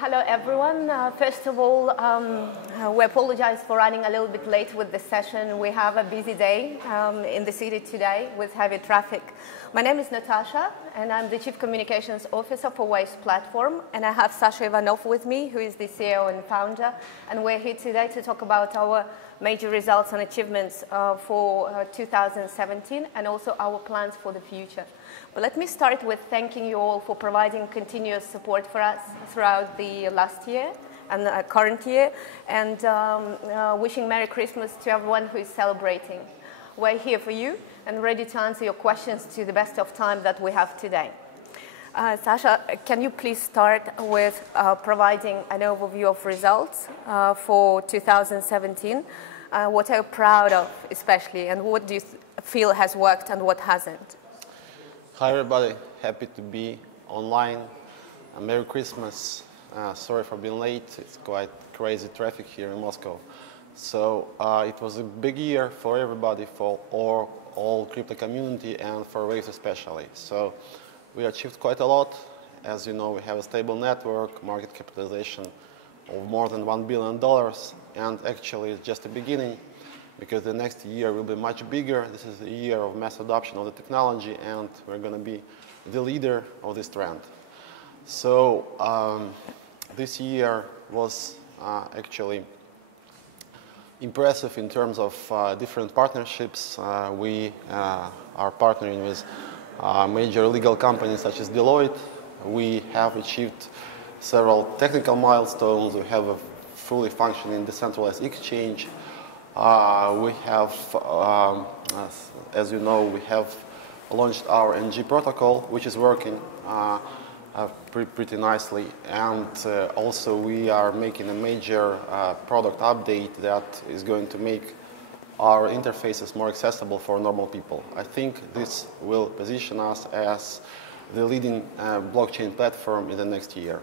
Hello, everyone. First of all, we apologize for running a little bit late with the session. We have a busy day in the city today with heavy traffic. My name is Natasha, and I'm the Chief Communications Officer for Waves Platform. And I have Sasha Ivanov with me, who is the CEO and founder. And we're here today to talk about our major results and achievements for 2017 and also our plans for the future. But let me start with thanking you all for providing continuous support for us throughout the last year and the current year, and wishing Merry Christmas to everyone who is celebrating. We're here for you and ready to answer your questions to the best of time that we have today. Sasha, can you please start with providing an overview of results for 2017? What are you proud of, especially, and what do you feel has worked and what hasn't? Hi, everybody. Happy to be online. Merry Christmas. Sorry for being late. It's quite crazy traffic here in Moscow. So it was a big year for everybody, for all crypto community and for Waves especially. So we achieved quite a lot. As you know, we have a stable network, market capitalization of more than $1 billion. And actually, it's just the beginning, because the next year will be much bigger. This is the year of mass adoption of the technology, and we're going to be the leader of this trend. So this year was actually impressive in terms of different partnerships. We are partnering with major legal companies such as Deloitte. We have achieved several technical milestones. We have a fully functioning decentralized exchange. We have, as you know, we have launched our NG protocol, which is working pretty nicely. And also we are making a major product update that is going to make our interfaces more accessible for normal people. I think this will position us as the leading blockchain platform in the next year.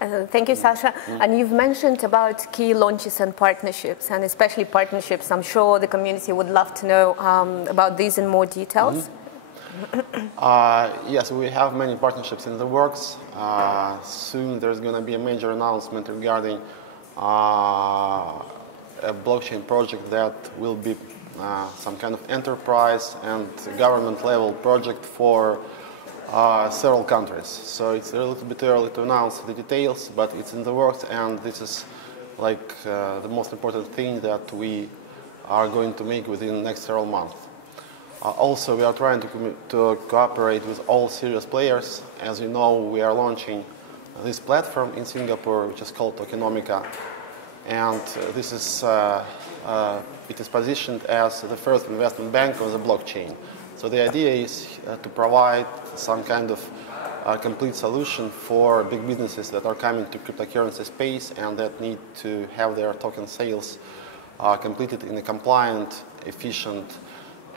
Thank you, Sasha. And you've mentioned about key launches and partnerships, and especially partnerships. I'm sure the community would love to know about these in more details. Yes, we have many partnerships in the works. Soon there's going to be a major announcement regarding a blockchain project that will be some kind of enterprise and government level project for several countries. So it's a little bit early to announce the details, but it's in the works, and this is like the most important thing that we are going to make within the next several months. Also, we are trying to cooperate with all serious players. As you know, we are launching this platform in Singapore, which is called Tokenomica, and this is it is positioned as the first investment bank on the blockchain. So the idea is to provide some kind of complete solution for big businesses that are coming to cryptocurrency space and that need to have their token sales completed in a compliant, efficient,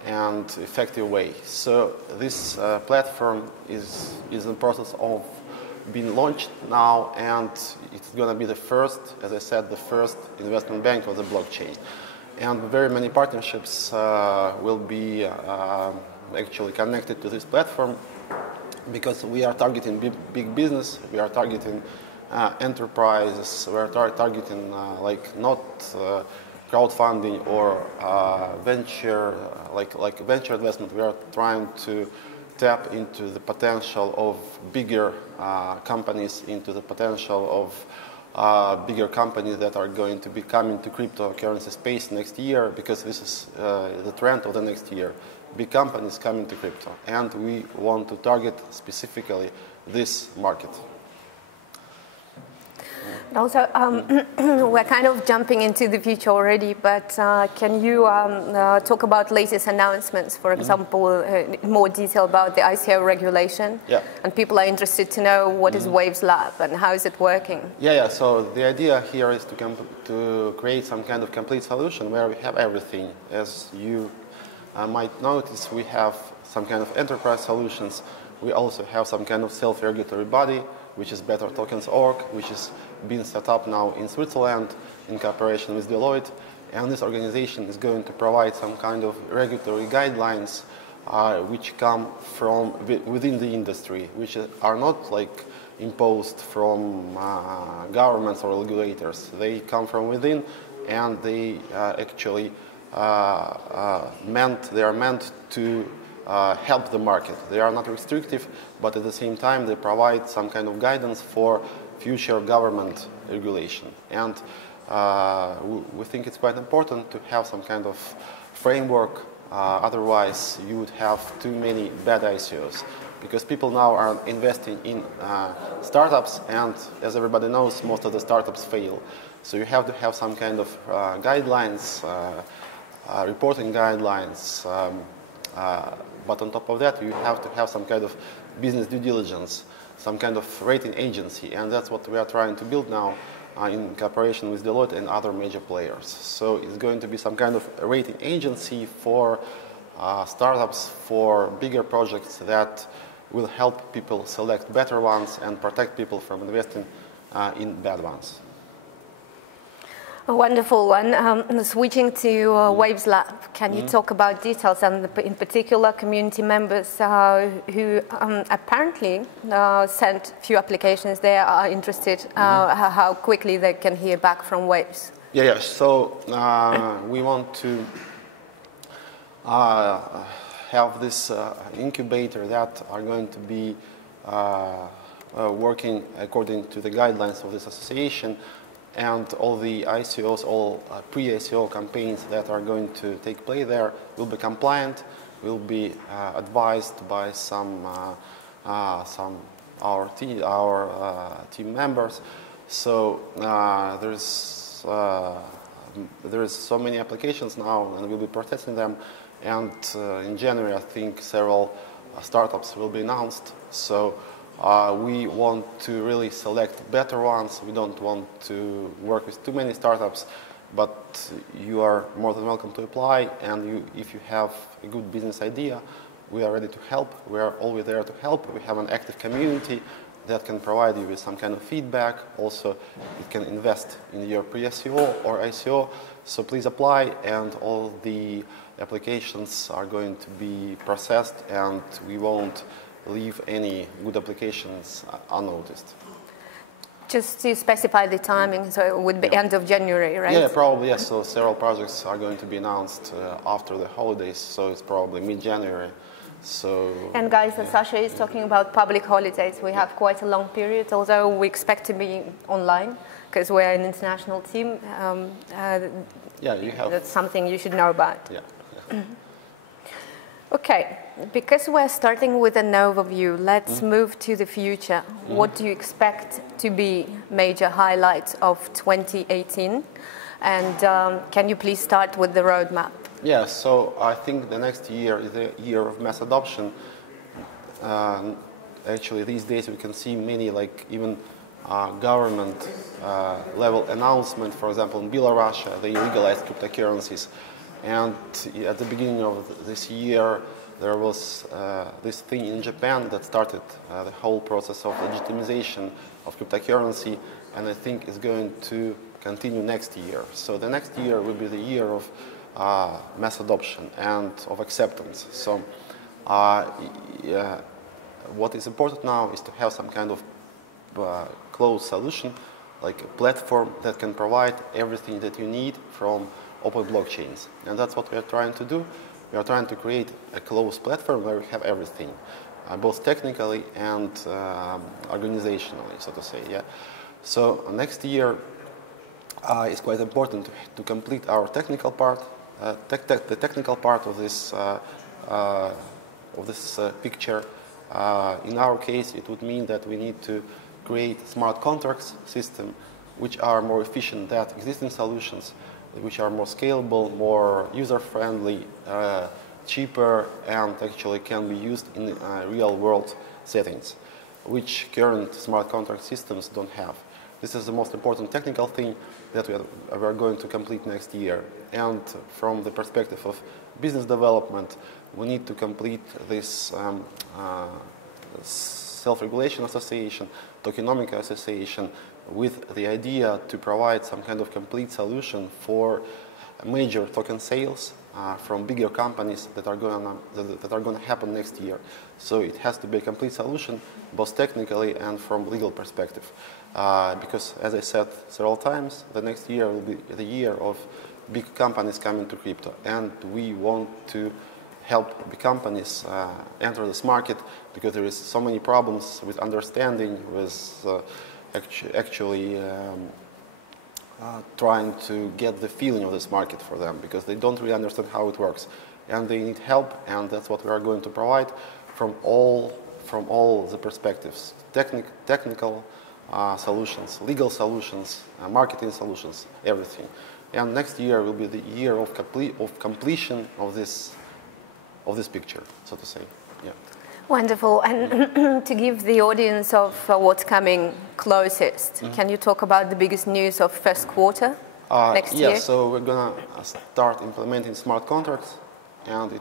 and effective way. So this platform is in the process of being launched now, and it's going to be the first, as I said, the first investment bank on the blockchain. And very many partnerships will be actually connected to this platform, because we are targeting big business, we are targeting enterprises, we are targeting like not crowdfunding or venture, like venture investment. We are trying to tap into the potential of bigger companies, into the potential of bigger companies that are going to be coming to cryptocurrency space next year, because this is the trend of the next year. Big companies coming to crypto, and we want to target specifically this market. And also, we're kind of jumping into the future already, but can you talk about latest announcements, for example, in more detail about the ICO regulation? Yeah. And people are interested to know what is Waves Lab and how is it working? Yeah. So the idea here is to create some kind of complete solution where we have everything. As you might notice, we have some kind of enterprise solutions. We also have some kind of self-regulatory body, which is Better Tokens.org, which is being set up now in Switzerland in cooperation with Deloitte. And this organization is going to provide some kind of regulatory guidelines which come from within the industry, which are not like imposed from governments or regulators. They come from within, and they actually they are meant to help the market. They are not restrictive, but at the same time they provide some kind of guidance for future government regulation. And we think it's quite important to have some kind of framework. Otherwise, you would have too many bad ICOs, because people now are investing in startups, and as everybody knows, most of the startups fail. So you have to have some kind of guidelines, reporting guidelines, but on top of that, you have to have some kind of business due diligence, some kind of rating agency, and that's what we are trying to build now in cooperation with Deloitte and other major players. So it's going to be some kind of rating agency for startups, for bigger projects that will help people select better ones and protect people from investing in bad ones. A wonderful one. Switching to Waves Lab, can you talk about details and in particular community members who apparently sent few applications? They are interested how quickly they can hear back from Waves. Yeah. So we want to have this incubator that are going to be working according to the guidelines of this association, and all the ICOs, all pre-ICO campaigns that are going to take place there will be compliant, will be advised by some our team members. So there is so many applications now, and we'll be processing them. And in January, I think several startups will be announced. So we want to really select better ones. We don't want to work with too many startups, but you are more than welcome to apply. And if you have a good business idea, we are ready to help. We are always there to help. We have an active community that can provide you with some kind of feedback. Also, you can invest in your pre-ICO or ICO. So please apply, and all the applications are going to be processed, and we won't leave any good applications unnoticed. Just to specify the timing, so it would be end of January, right? Yeah, probably, yes. So several projects are going to be announced after the holidays, so it's probably mid-January. So, and guys, as Sasha is talking about public holidays, we have quite a long period, although we expect to be online, because we're an international team. Yeah, you have. That's something you should know about. Yeah. Okay, because we're starting with an overview, let's move to the future. What do you expect to be major highlights of 2018? And can you please start with the roadmap? Yeah, so I think the next year is the year of mass adoption. Actually, these days we can see many, like even government level announcement. For example, in Belarus, they legalized cryptocurrencies. And at the beginning of this year, there was this thing in Japan that started the whole process of legitimization of cryptocurrency, and I think it's going to continue next year. So the next year will be the year of mass adoption and of acceptance. So what is important now is to have some kind of closed solution, like a platform that can provide everything that you need from open blockchains. And that's what we are trying to do. We are trying to create a closed platform where we have everything, both technically and organizationally, so to say. Yeah. So next year is quite important to complete our technical part, the technical part of this picture. In our case, it would mean that we need to create smart contracts system, which are more efficient than existing solutions, which are more scalable, more user-friendly, cheaper, and actually can be used in real-world settings, which current smart contract systems don't have. This is the most important technical thing that we are going to complete next year. And from the perspective of business development, we need to complete this self-regulation association, tokenomics association, with the idea to provide some kind of complete solution for major token sales from bigger companies that are going to happen next year. So it has to be a complete solution, both technically and from legal perspective. Because, as I said several times, the next year will be the year of big companies coming to crypto, and we want to help the companies enter this market because there is so many problems with understanding, with trying to get the feeling of this market for them, because they don't really understand how it works, and they need help, and that's what we are going to provide from all the perspectives: technical solutions, legal solutions, marketing solutions, everything. And next year will be the year of completion of this picture, so to say. Yeah. Wonderful. And to give the audience of what's coming closest, can you talk about the biggest news of first quarter next year? Yeah, so we're going to start implementing smart contracts, and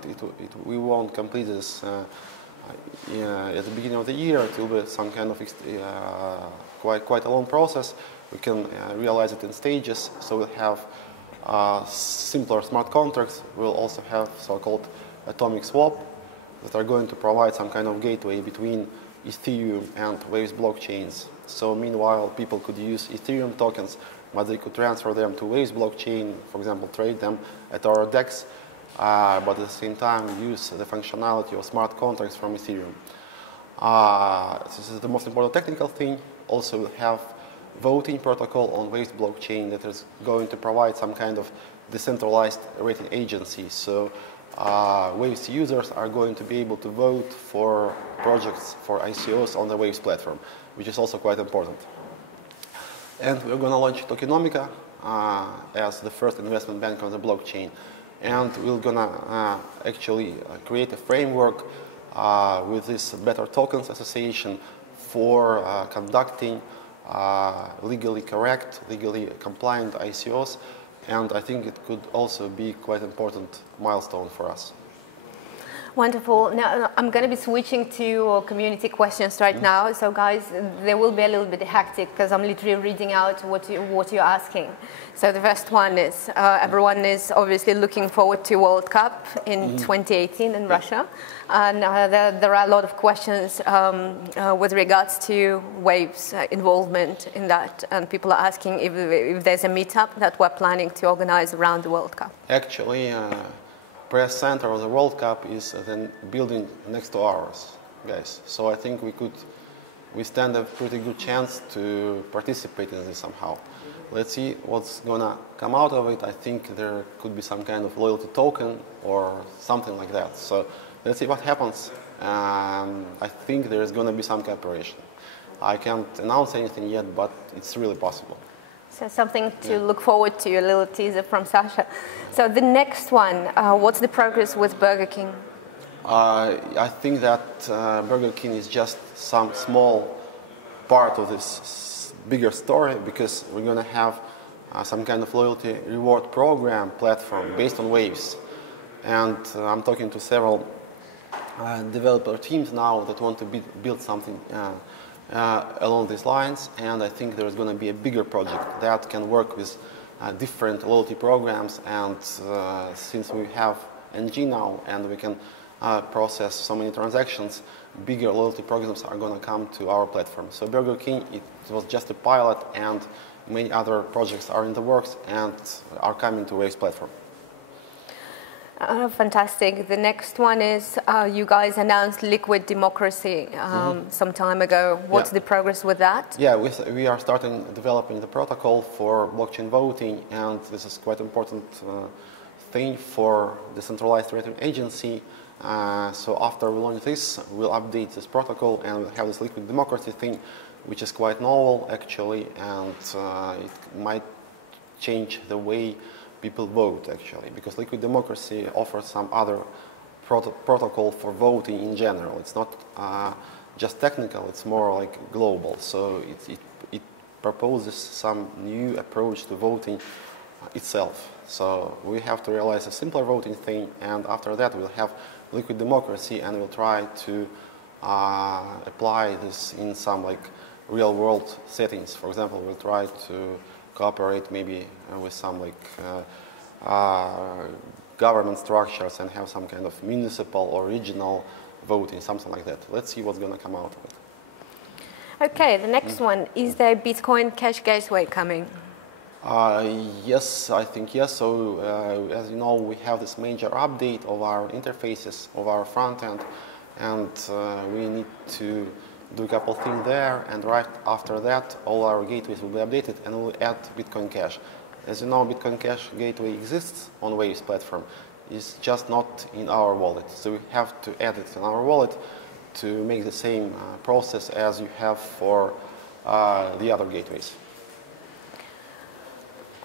we won't complete this at the beginning of the year. It will be some kind of quite a long process. We can realize it in stages, so we'll have simpler smart contracts. We'll also have so-called atomic swap that are going to provide some kind of gateway between Ethereum and Waves blockchains. So meanwhile, people could use Ethereum tokens, but they could transfer them to Waves blockchain, for example, trade them at our DEX, but at the same time use the functionality of smart contracts from Ethereum. This is the most important technical thing. Also, we'll have voting protocol on Waves blockchain that is going to provide some kind of decentralized rating agency. So Waves users are going to be able to vote for projects, for ICOs on the Waves platform, which is also quite important. And we're going to launch Tokenomica as the first investment bank on the blockchain. And we're going to actually create a framework with this Better Tokens Association for conducting legally correct, legally compliant ICOs. And I think it could also be quite an important milestone for us. Wonderful. Now, I'm going to be switching to community questions right now. So, guys, they will be a little bit hectic because I'm literally reading out what you're asking. So the first one is, everyone is obviously looking forward to World Cup in 2018 in Russia. And there are a lot of questions with regards to Waves involvement in that. And people are asking if there's a meetup that we're planning to organize around the World Cup. Actually, press center of the World Cup is the building next to ours, guys. So I think we stand a pretty good chance to participate in this somehow. Let's see what's gonna come out of it. I think there could be some kind of loyalty token or something like that. So let's see what happens. I think there's gonna be some cooperation. I can't announce anything yet, but it's really possible. So something to look forward to, a little teaser from Sasha. So the next one, what's the progress with Burger King? I think that Burger King is just some small part of this bigger story, because we're going to have some kind of loyalty reward program platform based on Waves. And I'm talking to several developer teams now that want to build something along these lines, and I think there's going to be a bigger project that can work with different loyalty programs, and since we have NG now and we can process so many transactions, bigger loyalty programs are going to come to our platform. So Burger King, it was just a pilot, and many other projects are in the works and are coming to Waves platform. Fantastic. The next one is, you guys announced liquid democracy some time ago. What's the progress with that? Yeah, we are starting developing the protocol for blockchain voting, and this is quite important thing for the decentralized rating agency. So after we launch this, we'll update this protocol and we'll have this liquid democracy thing, which is quite novel actually, and it might change the way people vote actually, because liquid democracy offers some other protocol for voting in general. It's not just technical, it's more like global. So it proposes some new approach to voting itself. So we have to realize a simpler voting thing, and after that we'll have liquid democracy, and we'll try to apply this in some like real world settings. For example, we'll try to cooperate maybe with some like government structures and have some kind of municipal or regional voting, something like that. Let's see what's going to come out of it. Okay, the next one. Is there Bitcoin Cash Gateway coming? Yes, I think yes. So as you know, we have this major update of our interfaces, of our front end, and we need to do a couple things there, and right after that, all our gateways will be updated, and we'll add Bitcoin Cash. As you know, Bitcoin Cash gateway exists on Waves platform. It's just not in our wallet. So we have to add it in our wallet to make the same process as you have for the other gateways.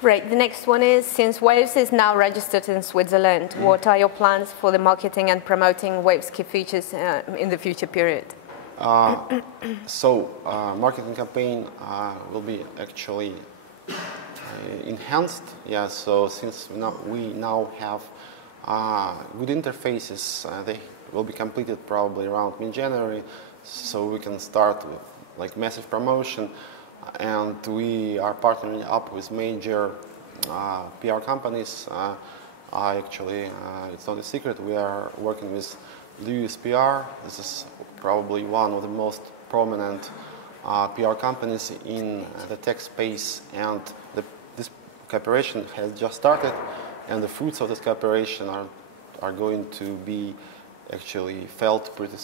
Great. The next one is, since Waves is now registered in Switzerland, what are your plans for the marketing and promoting Waves key features in the future period? Marketing campaign will be actually enhanced. Yeah, so since we now have good interfaces, they will be completed probably around mid-January, so we can start with like massive promotion. And we are partnering up with major PR companies. It's not a secret, we are working with Lewis PR. This is probably one of the most prominent PR companies in the tech space, and this cooperation has just started, and the fruits of this cooperation are going to be actually felt pretty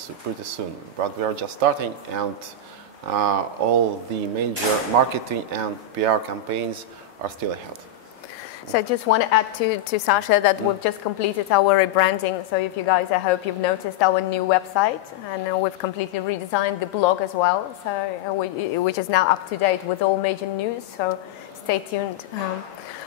soon. But we are just starting, and all the major marketing and PR campaigns are still ahead. So I just want to add to Sasha that we've just completed our rebranding. So if you guys, I hope you've noticed our new website, and we've completely redesigned the blog as well, so which is now up to date with all major news. So stay tuned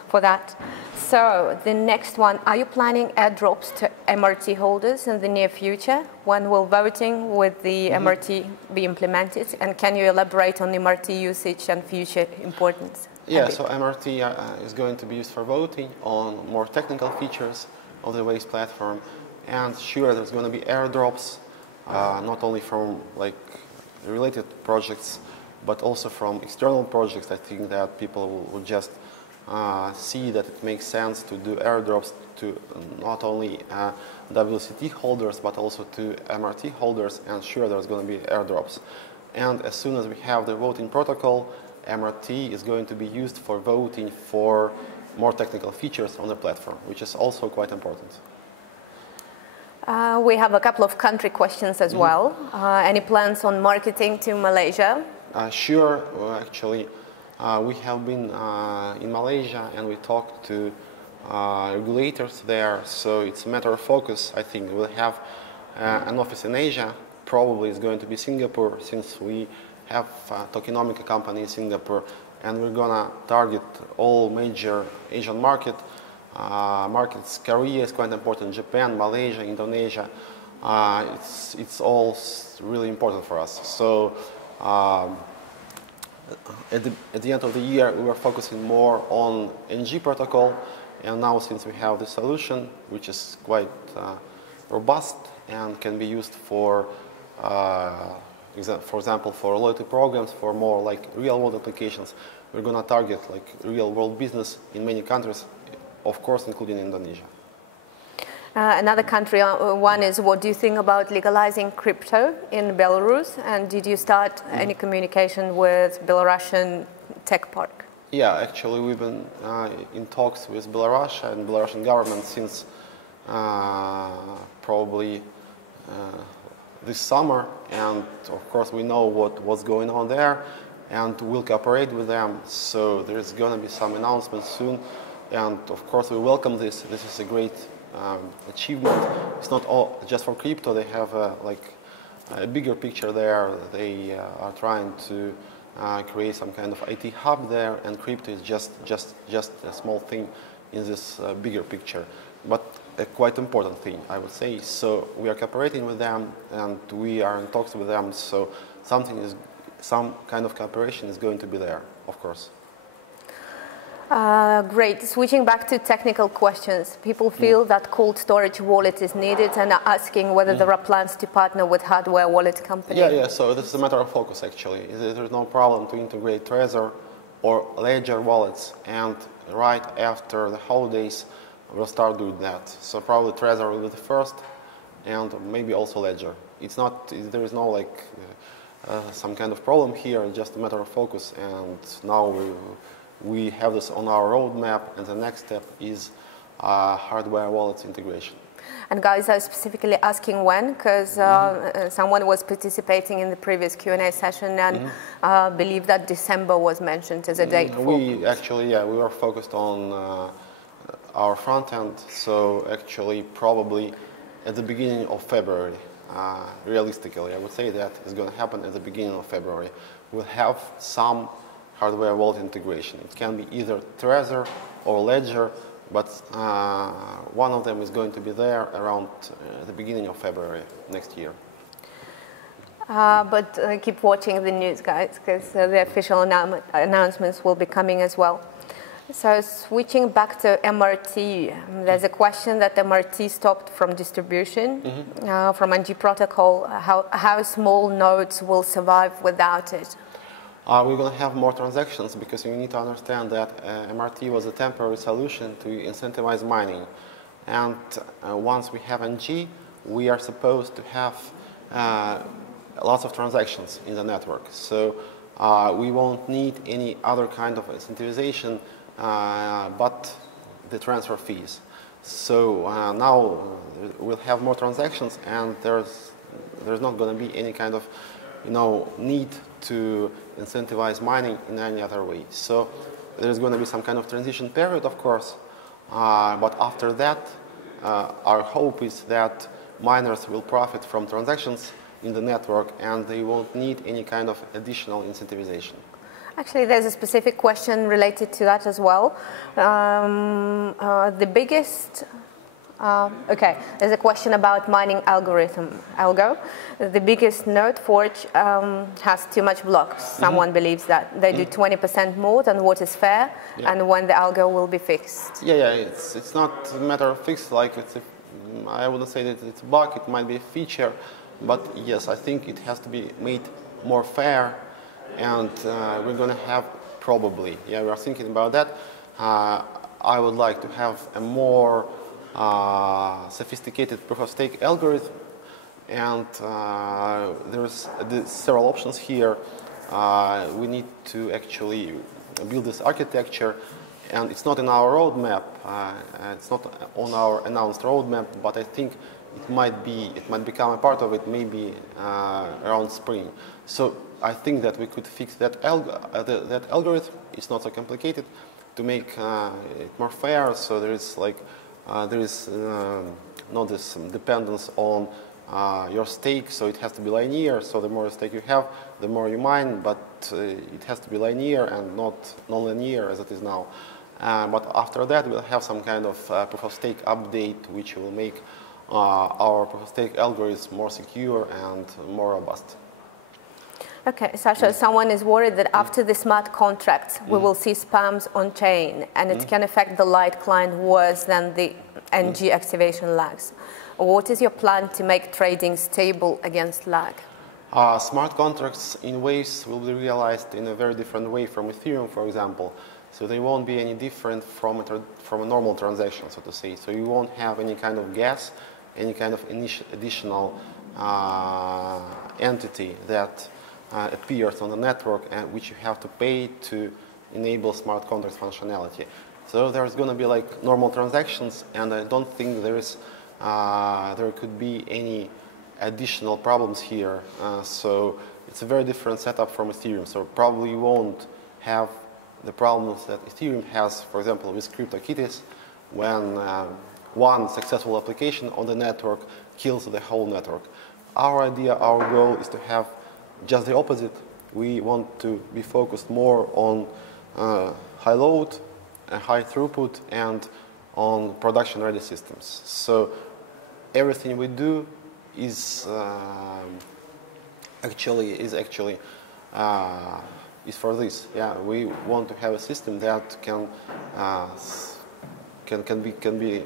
for that. So the next one, are you planning airdrops to MRT holders in the near future? When will voting with the MRT be implemented? And can you elaborate on MRT usage and future importance? Yeah, so MRT is going to be used for voting on more technical features of the Waves platform. And sure, there's going to be airdrops, not only from like related projects, but also from external projects. I think that people will just see that it makes sense to do airdrops to not only WCT holders, but also to MRT holders. And sure, there's going to be airdrops. And as soon as we have the voting protocol, MRT is going to be used for voting for more technical features on the platform, which is also quite important. We have a couple of country questions as well. Any plans on marketing to Malaysia? Sure. Actually, we have been in Malaysia, and we talked to regulators there. So it's a matter of focus. I think we'll have an office in Asia. Probably it's going to be Singapore, since we have a tokenomics company in Singapore, and we're gonna target all major Asian markets. Korea is quite important, Japan, Malaysia, Indonesia. It's all really important for us. So at the end of the year, we were focusing more on NG protocol, and now since we have the solution, which is quite robust and can be used for example, for loyalty programs, for more like real-world applications, we're going to target like real-world business in many countries, of course, including Indonesia. Another country one is, what do you think about legalizing crypto in Belarus? And did you start any communication with Belarusian tech park? Yeah, actually, we've been in talks with Belarus and Belarusian government since probably this summer, and of course we know what's going on there, and we'll cooperate with them. So there's going to be some announcements soon, and of course we welcome this. This is a great achievement. It's not all just for crypto. They have like a bigger picture there. They are trying to create some kind of IT hub there, and crypto is just a small thing in this bigger picture, but a quite important thing, I would say. So we are cooperating with them, and we are in talks with them. So some kind of cooperation is going to be there, of course. Great. Switching back to technical questions, people feel that cold storage wallet is needed and are asking whether there are plans to partner with hardware wallet companies. Yeah. So this is a matter of focus, actually. There's no problem to integrate Trezor or Ledger wallets, and right after the holidays, will start doing that. So probably Trezor will be the first, and maybe also Ledger. It's not, there is no like some kind of problem here, just a matter of focus, and now we have this on our roadmap, and the next step is hardware wallets integration. And guys are specifically asking when, because someone was participating in the previous Q&A session and believed that December was mentioned as a date. We actually, we were focused on our front end, so actually probably at the beginning of February. Realistically, I would say that is going to happen at the beginning of February. We'll have some hardware wallet integration. It can be either Trezor or Ledger, but one of them is going to be there around the beginning of February next year. But keep watching the news, guys, because the official announcements will be coming as well. So switching back to MRT, there's a question that MRT stopped from distribution from NG protocol. How small nodes will survive without it? We're going to have more transactions because you need to understand that MRT was a temporary solution to incentivize mining. And once we have NG, we are supposed to have lots of transactions in the network. So we won't need any other kind of incentivization but the transfer fees. So now we'll have more transactions, and there's not going to be any kind of need to incentivize mining in any other way. So there's going to be some kind of transition period, of course, but after that, our hope is that miners will profit from transactions in the network, and they won't need any kind of additional incentivization. Actually, there's a specific question related to that as well. The biggest... okay, there's a question about mining algo. The biggest node Forge has too much blocks. Someone believes that they do 20% more than what is fair, and when the algo will be fixed. It's not a matter of fixed, like I wouldn't say that it's a bug, it might be a feature, but yes, I think it has to be made more fair, and we're going to have probably, we are thinking about that. I would like to have a more sophisticated proof-of-stake algorithm, and there's several options here. We need to actually build this architecture, and it's not in our roadmap. It's not on our announced roadmap, but I think it might become a part of it maybe around spring. So I think that we could fix that algorithm. It's not so complicated to make it more fair. So there is not this dependence on your stake, so it has to be linear. So the more stake you have, the more you mine, but it has to be linear and not non-linear as it is now. But after that, we'll have some kind of proof-of-stake update, which will make our proof-of-stake algorithms more secure and more robust. Okay, Sasha, someone is worried that after the smart contracts, we will see spams on chain, and it can affect the light client worse than the NG activation lags. What is your plan to make trading stable against lag? Smart contracts in Waves will be realized in a very different way from Ethereum, for example. So they won't be any different from a normal transaction, so to say. So you won't have any kind of gas, any kind of additional entity that appears on the network and which you have to pay to enable smart contracts functionality. So there's going to be like normal transactions, and I don't think there could be any additional problems here. So it's a very different setup from Ethereum. So probably you won't have the problems that Ethereum has, for example, with CryptoKitties, when one successful application on the network kills the whole network. Our idea, our goal is to have just the opposite. We want to be focused more on high load, high throughput, and on production-ready systems. So everything we do is for this. We want to have a system that can be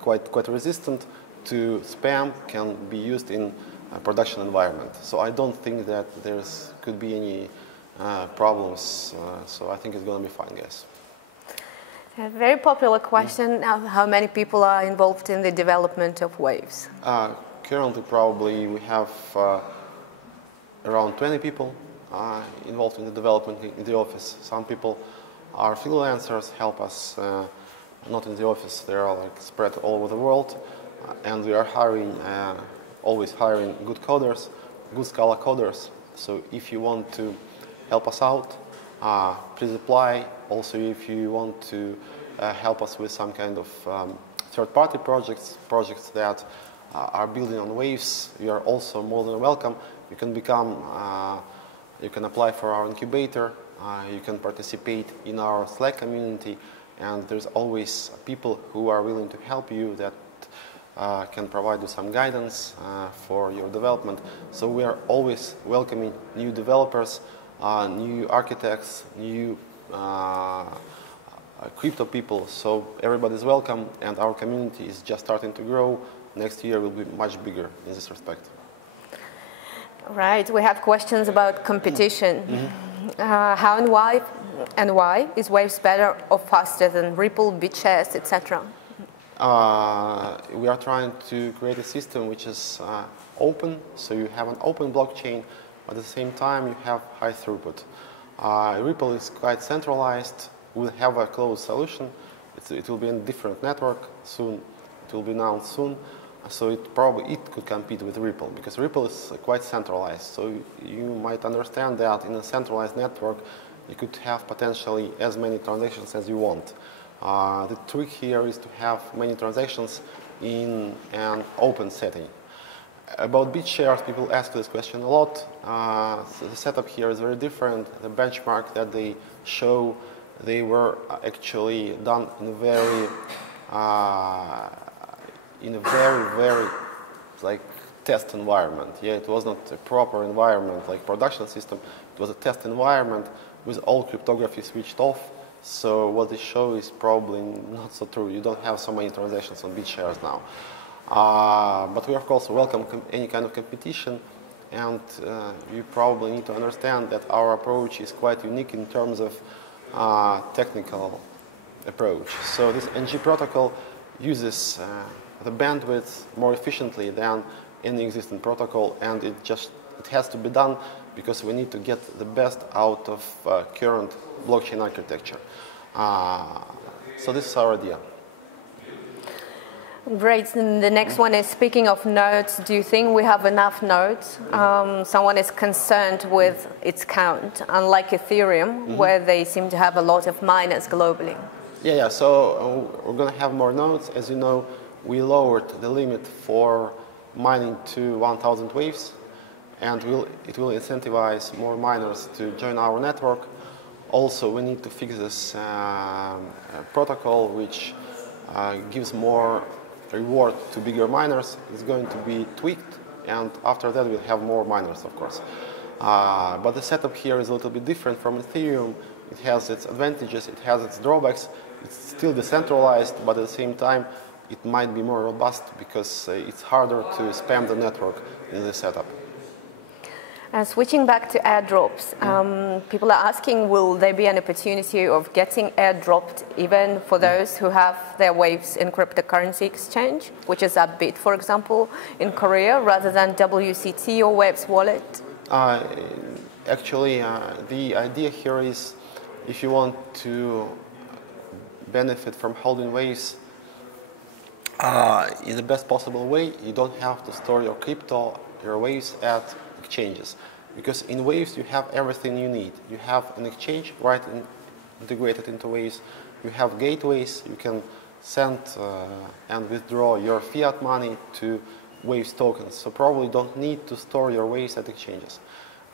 quite resistant to spam, can be used in a production environment. So I don't think that could be any problems. So I think it's going to be fine, guys. A very popular question, how many people are involved in the development of Waves? Currently, probably we have around 20 people involved in the development in the office. Some people are freelancers, help us not in the office, they are like spread all over the world, and we are hiring, always hiring good coders, good Scala coders. So if you want to help us out, please apply. Also, if you want to help us with some kind of third-party projects that are building on Waves, you are also more than welcome. You can become, you can apply for our incubator, you can participate in our Slack community, and there's always people who are willing to help you that can provide you some guidance for your development. So we are always welcoming new developers, new architects, new crypto people. So everybody's welcome, and our community is just starting to grow. Next year will be much bigger in this respect. Right, we have questions about competition. How and why is Waves better or faster than Ripple, BitShares, etc.? We are trying to create a system which is open, so you have an open blockchain, but at the same time you have high throughput. Ripple is quite centralized. We'll have a closed solution. It will be in a different network soon. It will be announced soon. So it could compete with Ripple, because Ripple is quite centralized. So you might understand that in a centralized network, you could have potentially as many transactions as you want. The trick here is to have many transactions in an open setting. About BitShares, people ask this question a lot. So the setup here is very different. The benchmark that they show, they were actually done in a very like test environment. Yeah, it was not a proper environment like production system. It was a test environment with all cryptography switched off. So what they show is probably not so true. You don't have so many transactions on BitShares now. But we of course welcome any kind of competition, and you probably need to understand that our approach is quite unique in terms of technical approach. So this NG protocol uses the bandwidth more efficiently than any existing protocol, and it has to be done because we need to get the best out of current blockchain architecture. So this is our idea. Great. And the next one is, speaking of nodes, do you think we have enough nodes? Someone is concerned with its count, unlike Ethereum, where they seem to have a lot of miners globally. Yeah. So we're going to have more nodes. As you know, we lowered the limit for mining to 1,000 waves, and it will incentivize more miners to join our network. Also, we need to fix this protocol, which gives more reward to bigger miners. It's going to be tweaked, and after that we'll have more miners, of course. But the setup here is a little bit different from Ethereum. It has its advantages, it has its drawbacks. It's still decentralized, but at the same time it might be more robust because it's harder to spam the network in the setup. Switching back to airdrops, people are asking, will there be an opportunity of getting airdropped even for those who have their Waves in cryptocurrency exchange, which is Upbit, for example, in Korea, rather than WCT or Waves wallet? Actually, the idea here is, if you want to benefit from holding Waves in the best possible way, you don't have to store your crypto, your Waves at exchanges, because in Waves you have everything you need. You have an exchange integrated into Waves. You have gateways. You can send and withdraw your fiat money to Waves tokens. So probably don't need to store your Waves at exchanges.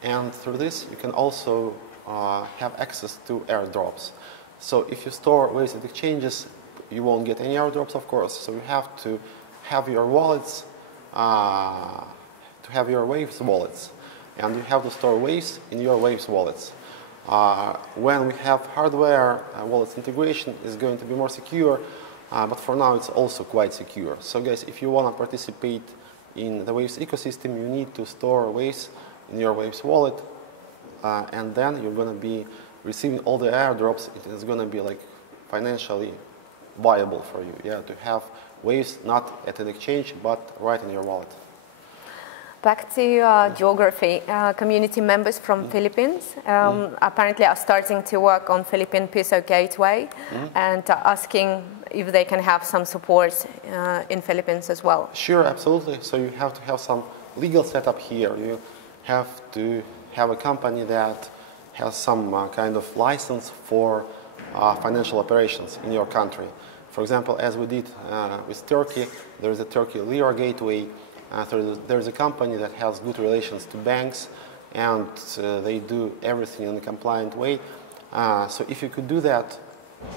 And through this you can also have access to airdrops. So if you store Waves at exchanges, you won't get any airdrops, of course. So you have to have your wallets. To have your Waves wallets, and you have to store Waves in your Waves wallets. When we have hardware wallets integration, it's going to be more secure, but for now it's also quite secure. So guys, if you want to participate in the Waves ecosystem, you need to store Waves in your Waves wallet, and then you're going to be receiving all the airdrops. It is going to be like financially viable for you. Yeah, to have waves not at an exchange, but right in your wallet. Back to geography, community members from Philippines apparently are starting to work on Philippine Peso Gateway and asking if they can have some support in Philippines as well. Sure, absolutely. So you have to have some legal setup here. You have to have a company that has some kind of license for financial operations in your country. For example, as we did with Turkey, there is a Turkey Lira Gateway. So there's a company that has good relations to banks, and they do everything in a compliant way. So if you could do that,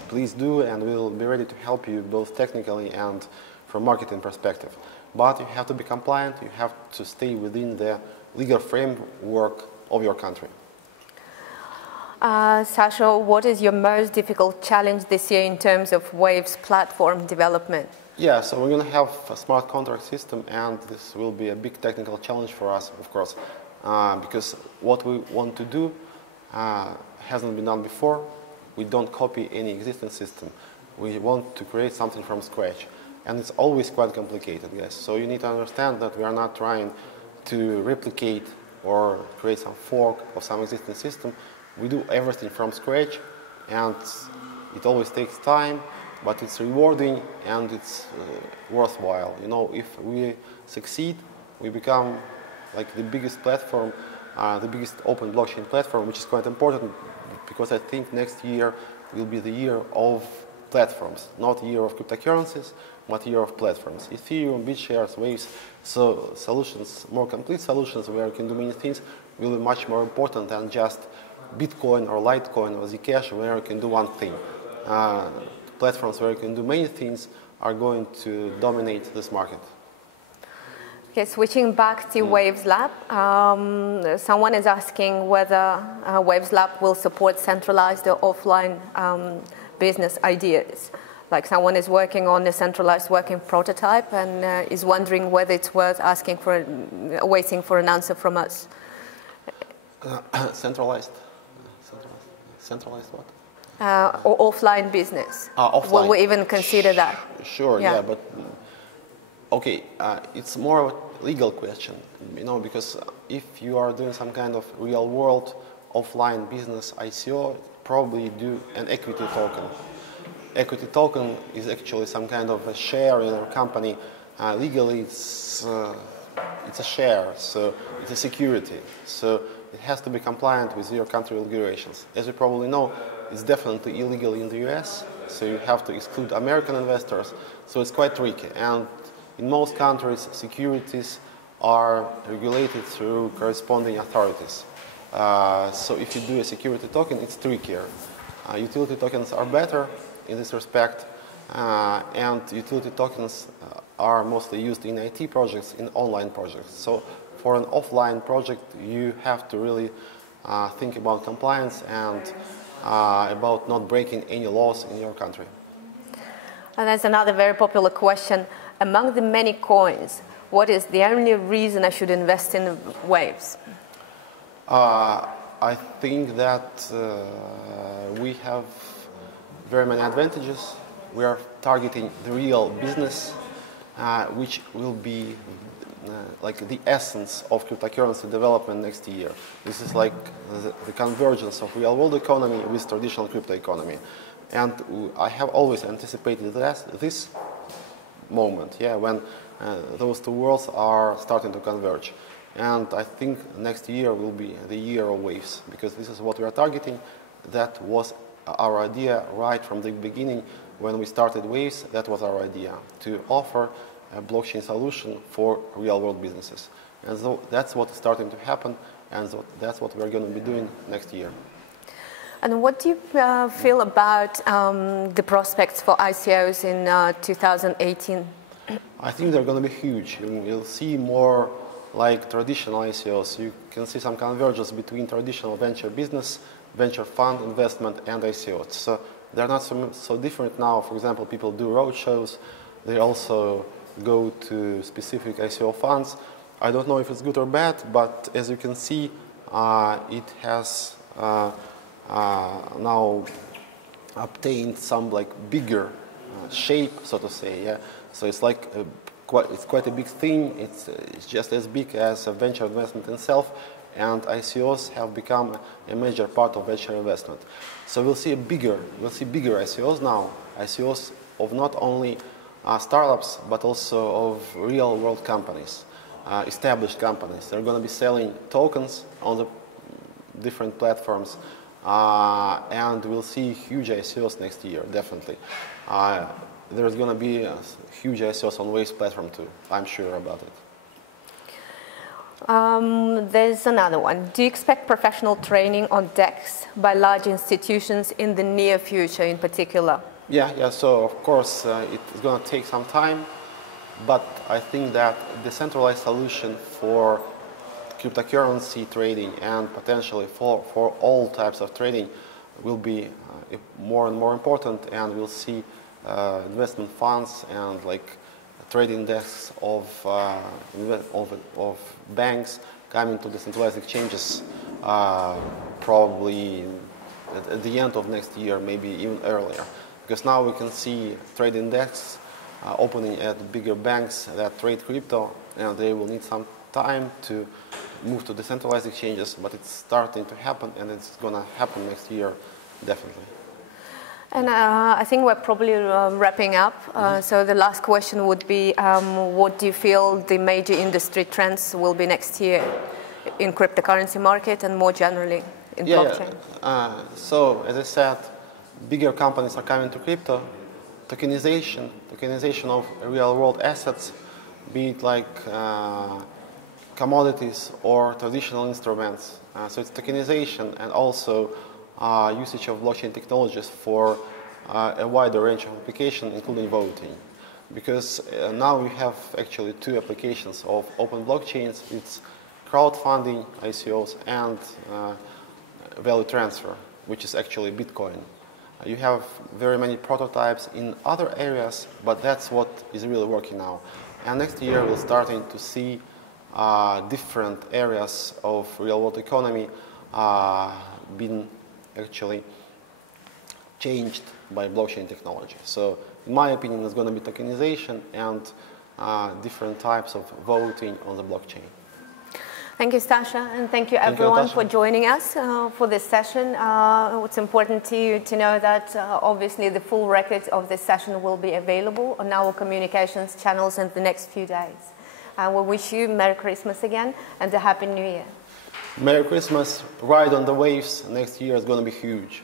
please do, and we'll be ready to help you both technically and from marketing perspective. But you have to be compliant, you have to stay within the legal framework of your country. Sasha, what is your most difficult challenge this year in terms of Waves platform development? Yeah, so we're going to have a smart contract system, and this will be a big technical challenge for us, of course, because what we want to do hasn't been done before. We don't copy any existing system. We want to create something from scratch, and it's always quite complicated, guys. So you need to understand that we are not trying to replicate or create some fork of some existing system. We do everything from scratch, and it always takes time. But it's rewarding and it's worthwhile. You know, if we succeed, we become like the biggest platform, the biggest open blockchain platform, which is quite important because I think next year will be the year of platforms, not year of cryptocurrencies, but year of platforms. Ethereum, BitShares, Waves, so solutions, more complete solutions where you can do many things will be much more important than just Bitcoin or Litecoin or Zcash where you can do one thing. Platforms where you can do many things are going to dominate this market. Okay, switching back to Waves Lab, someone is asking whether Waves Lab will support centralized or offline business ideas. Like someone is working on a centralized working prototype and is wondering whether it's worth asking for, waiting for an answer from us. Centralized what? Or offline business. Offline. Will we even consider that? Sure, yeah, but okay, it's more of a legal question, you know, because if you are doing some kind of real world offline business ICO, probably do an equity token. Equity token is actually some kind of a share in a company. Legally, it's a share, so it's a security. So it has to be compliant with your country regulations. As you probably know, it's definitely illegal in the US, so you have to exclude American investors, so it's quite tricky. And in most countries, securities are regulated through corresponding authorities. So if you do a security token, it's trickier. Utility tokens are better in this respect, and utility tokens are mostly used in IT projects, in online projects. So for an offline project, you have to really think about compliance and about not breaking any laws in your country. And there's another very popular question. Among the many coins, what is the only reason I should invest in Waves? I think that we have very many advantages. We are targeting the real business, which will be like the essence of cryptocurrency development next year. This is like the convergence of real world economy with traditional crypto economy. And I have always anticipated this moment, yeah, when those two worlds are starting to converge. And I think next year will be the year of Waves, because this is what we are targeting. That was our idea right from the beginning. When we started Waves, that was our idea, to offer a blockchain solution for real-world businesses. And so that's what's starting to happen, and so that's what we're going to be doing next year. And what do you feel about the prospects for ICOs in 2018? I think they're going to be huge. You'll see more like traditional ICOs. You can see some convergence between traditional venture business, venture fund investment, and ICOs. So they're not so different now. For example, people do roadshows. They also go to specific ICO funds. I don't know if it's good or bad, but as you can see, it has now obtained some like bigger shape, so to say. Yeah, so it's like it's quite a big thing. It's just as big as a venture investment itself, and ICOs have become a major part of venture investment. So we'll see bigger ICOs now, ICOs of not only startups but also of real world companies, established companies. They're going to be selling tokens on the different platforms, and we'll see huge ICOs next year, definitely. There's going to be huge ICOs on Wave's platform too, I'm sure about it. There's another one. Do you expect professional training on DEX by large institutions in the near future in particular? Yeah, so of course it's going to take some time, but I think that decentralized solution for cryptocurrency trading and potentially for all types of trading will be more and more important, and we'll see investment funds and like trading desks of banks coming to decentralized exchanges probably at the end of next year, maybe even earlier. Because now we can see trading desks opening at bigger banks that trade crypto, and they will need some time to move to decentralized exchanges, but it's starting to happen, and it's going to happen next year, definitely. And I think we're probably wrapping up. So the last question would be, what do you feel the major industry trends will be next year in cryptocurrency market and more generally in blockchain? So as I said, bigger companies are coming to crypto. Tokenization of real-world assets, be it like commodities or traditional instruments. So it's tokenization and also usage of blockchain technologies for a wider range of applications, including voting. Because now we have actually two applications of open blockchains. It's crowdfunding, ICOs, and value transfer, which is actually Bitcoin. You have very many prototypes in other areas, but that's what is really working now. And next year we're starting to see different areas of real-world economy being actually changed by blockchain technology. So in my opinion, it's going to be tokenization and different types of voting on the blockchain. Thank you, Sasha, and thank you everyone for joining us for this session. It's important to know that obviously the full record of this session will be available on our communications channels in the next few days. We wish you Merry Christmas again and a Happy New Year. Merry Christmas. Ride on the waves. Next year is going to be huge.